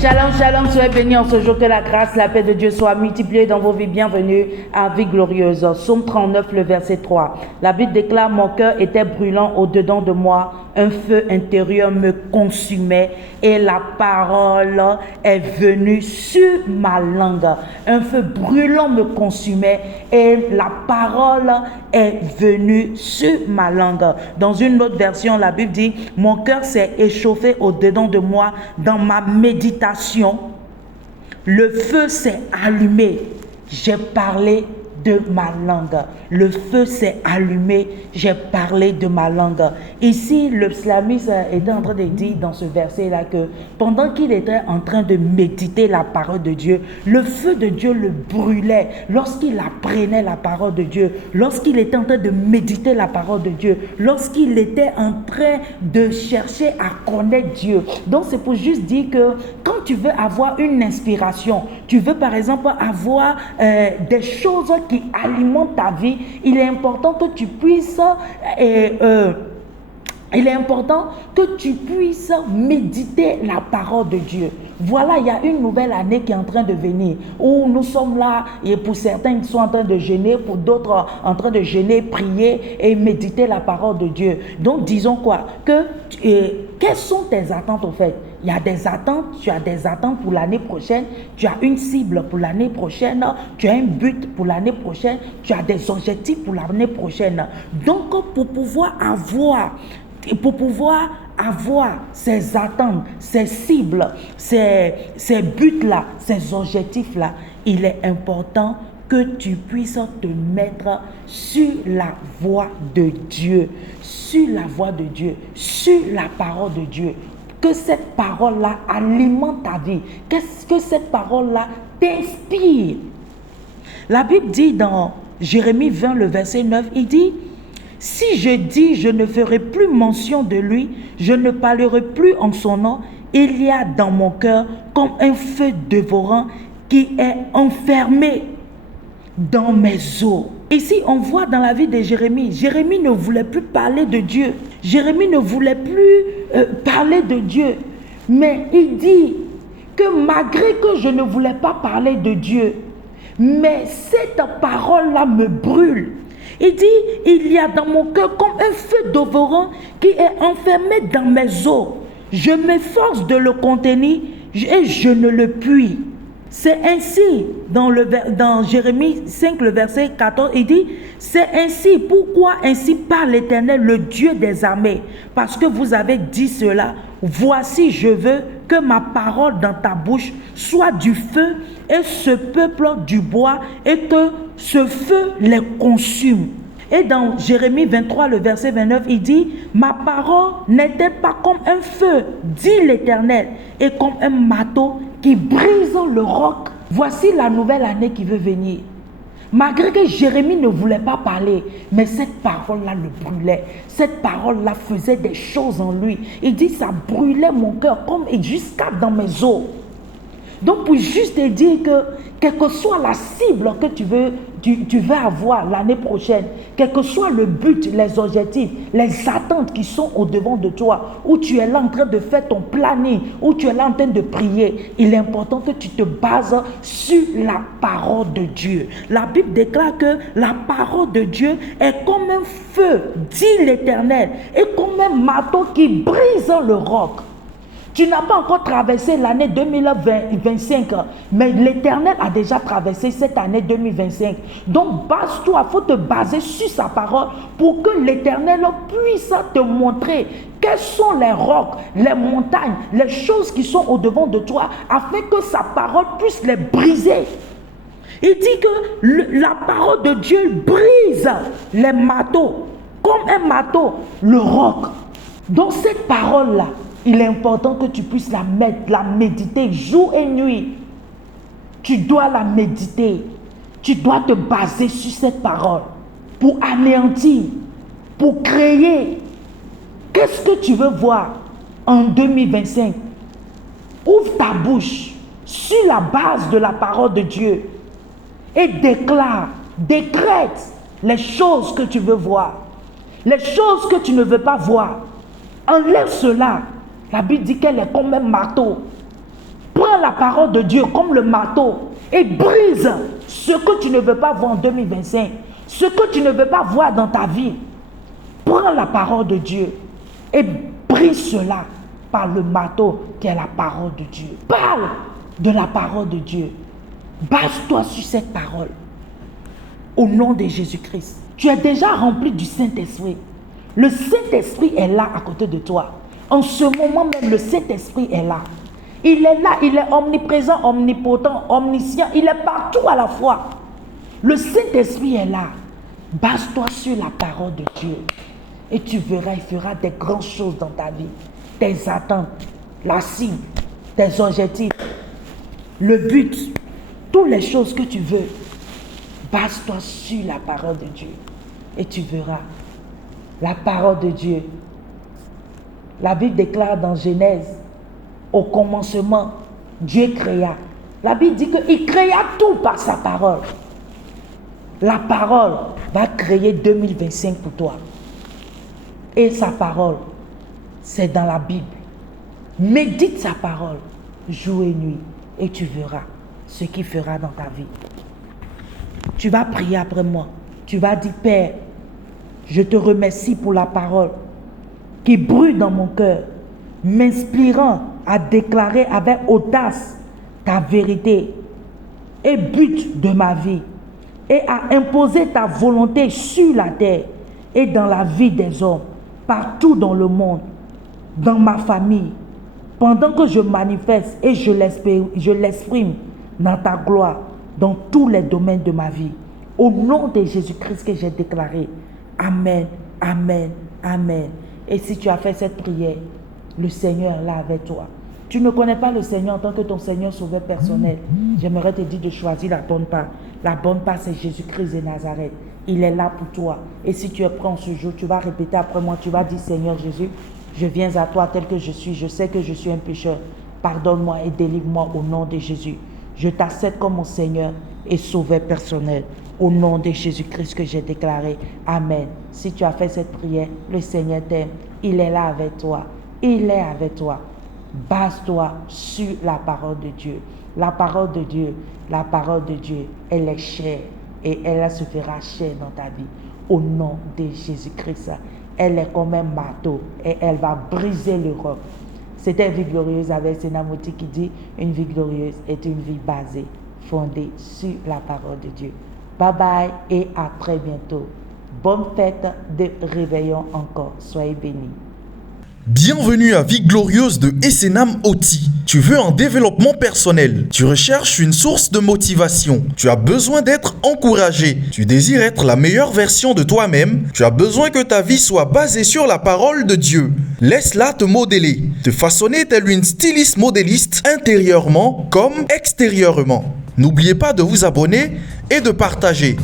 Shalom, shalom, soyez bénis en ce jour, que la grâce, la paix de Dieu soit multipliée dans vos vies. Bienvenue à Vie Glorieuse. Psaume 39, le verset 3. La Bible déclare: mon cœur était brûlant au-dedans de moi, un feu intérieur me consumait et la parole est venue sur ma langue. Un feu brûlant me consumait et la parole est venue sur ma langue. Dans une autre version, la Bible dit: mon cœur s'est échauffé au-dedans de moi dans ma méditation. Le feu s'est allumé. J'ai parlé de ma langue. Le feu s'est allumé. J'ai parlé de ma langue. Ici, le psalmiste était en train de dire dans ce verset-là que pendant qu'il était en train de méditer la parole de Dieu, le feu de Dieu le brûlait. Lorsqu'il apprenait la parole de Dieu, lorsqu'il était en train de méditer la parole de Dieu, lorsqu'il était en train de chercher à connaître Dieu. Donc, c'est pour juste dire que quand tu veux avoir une inspiration, tu veux par exemple avoir des choses qui alimentent ta vie, il est important que tu puisses méditer la parole de Dieu. Voilà, il y a une nouvelle année qui est en train de venir, où nous sommes là, et pour certains qui sont en train de jeûner, pour d'autres en train de jeûner, prier et méditer la parole de Dieu. Donc disons quoi? Quelles sont tes attentes au fait? Il y a des attentes, tu as des attentes pour l'année prochaine, tu as une cible pour l'année prochaine, tu as un but pour l'année prochaine, tu as des objectifs pour l'année prochaine. Donc pour pouvoir avoir ces attentes, ces cibles, ces buts-là, ces objectifs-là, il est important que tu puisses te mettre sur la voie de Dieu, sur la voie de Dieu, sur la parole de Dieu. Que cette parole-là alimente ta vie, que cette parole-là t'inspire. La Bible dit dans Jérémie 20, le verset 9, il dit: si je dis je ne ferai plus mention de lui, je ne parlerai plus en son nom, il y a dans mon cœur comme un feu dévorant qui est enfermé dans mes os. Ici, on voit dans la vie de Jérémie, Jérémie ne voulait plus parler de Dieu. Jérémie ne voulait plus parler de Dieu. Mais il dit que malgré que je ne voulais pas parler de Dieu, mais cette parole-là me brûle. Il dit: il y a dans mon cœur comme un feu dévorant qui est enfermé dans mes os. Je m'efforce de le contenir et je ne le puis. C'est ainsi, dans Jérémie 5, le verset 14, il dit: c'est ainsi, pourquoi ainsi parle l'Éternel, le Dieu des armées, parce que vous avez dit cela. Voici, je veux que ma parole dans ta bouche soit du feu et ce peuple du bois, et que ce feu les consume. Et dans Jérémie 23, le verset 29, il dit: ma parole n'était pas comme un feu, dit l'Éternel, et comme un marteau qui brise le roc. Voici la nouvelle année qui veut venir. Malgré que Jérémie ne voulait pas parler, mais cette parole-là le brûlait. Cette parole-là faisait des choses en lui. Il dit: ça brûlait mon cœur comme jusqu'à dans mes os. Donc pour juste te dire que quelle que soit la cible que tu veux avoir l'année prochaine, quel que soit le but, les objectifs, les attentes qui sont au-devant de toi, où tu es là en train de faire ton planning, où tu es là en train de prier, il est important que tu te bases sur la parole de Dieu. La Bible déclare que la parole de Dieu est comme un feu, dit l'Éternel, et comme un marteau qui brise le roc. Tu n'as pas encore traversé l'année 2025, mais l'Éternel a déjà traversé cette année 2025. Donc, base-toi, il faut te baser sur sa parole pour que l'Éternel puisse te montrer quels sont les rocs, les montagnes, les choses qui sont au-devant de toi, afin que sa parole puisse les briser. Il dit que la parole de Dieu brise les marteaux, comme un marteau, le roc. Donc, cette parole-là, il est important que tu puisses la méditer jour et nuit. Tu dois la méditer. Tu dois te baser sur cette parole pour anéantir, pour créer. Qu'est-ce que tu veux voir en 2025? Ouvre ta bouche sur la base de la parole de Dieu et décrète les choses que tu veux voir, les choses que tu ne veux pas voir. Enlève cela. La Bible dit qu'elle est comme un marteau. Prends la parole de Dieu comme le marteau et brise ce que tu ne veux pas voir en 2025, ce que tu ne veux pas voir dans ta vie. Prends la parole de Dieu et brise cela par le marteau qui est la parole de Dieu. Parle de la parole de Dieu. Base-toi sur cette parole. Au nom de Jésus-Christ. Tu es déjà rempli du Saint-Esprit. Le Saint-Esprit est là à côté de toi. En ce moment même, le Saint-Esprit est là. Il est là, il est omniprésent, omnipotent, omniscient. Il est partout à la fois. Le Saint-Esprit est là. Base-toi sur la parole de Dieu. Et tu verras, il fera des grandes choses dans ta vie. Tes attentes, la cible, tes objectifs, le but, toutes les choses que tu veux. Base-toi sur la parole de Dieu. Et tu verras la parole de Dieu. La Bible déclare dans Genèse, au commencement, Dieu créa. La Bible dit qu'il créa tout par sa parole. La parole va créer 2025 pour toi. Et sa parole, c'est dans la Bible. Médite sa parole, jour et nuit, et tu verras ce qu'il fera dans ta vie. Tu vas prier après moi. Tu vas dire, Père, je te remercie pour la parole qui brûle dans mon cœur, m'inspirant à déclarer avec audace ta vérité et but de ma vie, et à imposer ta volonté sur la terre et dans la vie des hommes, partout dans le monde, dans ma famille, pendant que je manifeste et je l'exprime dans ta gloire, dans tous les domaines de ma vie. Au nom de Jésus-Christ que j'ai déclaré. Amen, amen, amen. Et si tu as fait cette prière, le Seigneur est là avec toi. Tu ne connais pas le Seigneur en tant que ton Seigneur sauveur personnel. J'aimerais te dire de choisir la bonne part. La bonne part, c'est Jésus-Christ de Nazareth. Il est là pour toi. Et si tu es prêt en ce jour, tu vas répéter après moi. Tu vas dire, Seigneur Jésus, je viens à toi tel que je suis. Je sais que je suis un pécheur. Pardonne-moi et délivre-moi au nom de Jésus. Je t'accepte comme mon Seigneur et sauveur personnel. Au nom de Jésus-Christ que j'ai déclaré. Amen. Si tu as fait cette prière, le Seigneur t'aime. Il est là avec toi. Il est avec toi. Base-toi sur la parole de Dieu. La parole de Dieu, elle est chère et elle se fera chère dans ta vie. Au nom de Jésus-Christ. Elle est comme un marteau et elle va briser le roc. C'était une vie glorieuse avec Sénamoti qui dit une vie glorieuse est une vie basée, fondée sur la parole de Dieu. Bye bye et à très bientôt. Bonne fête de réveillon encore. Soyez bénis. Bienvenue à Vie Glorieuse de Essenam Oti. Tu veux un développement personnel. Tu recherches une source de motivation. Tu as besoin d'être encouragé. Tu désires être la meilleure version de toi-même. Tu as besoin que ta vie soit basée sur la parole de Dieu. Laisse-la te modeler, te façonner telle une styliste modéliste intérieurement comme extérieurement. N'oubliez pas de vous abonner et de partager.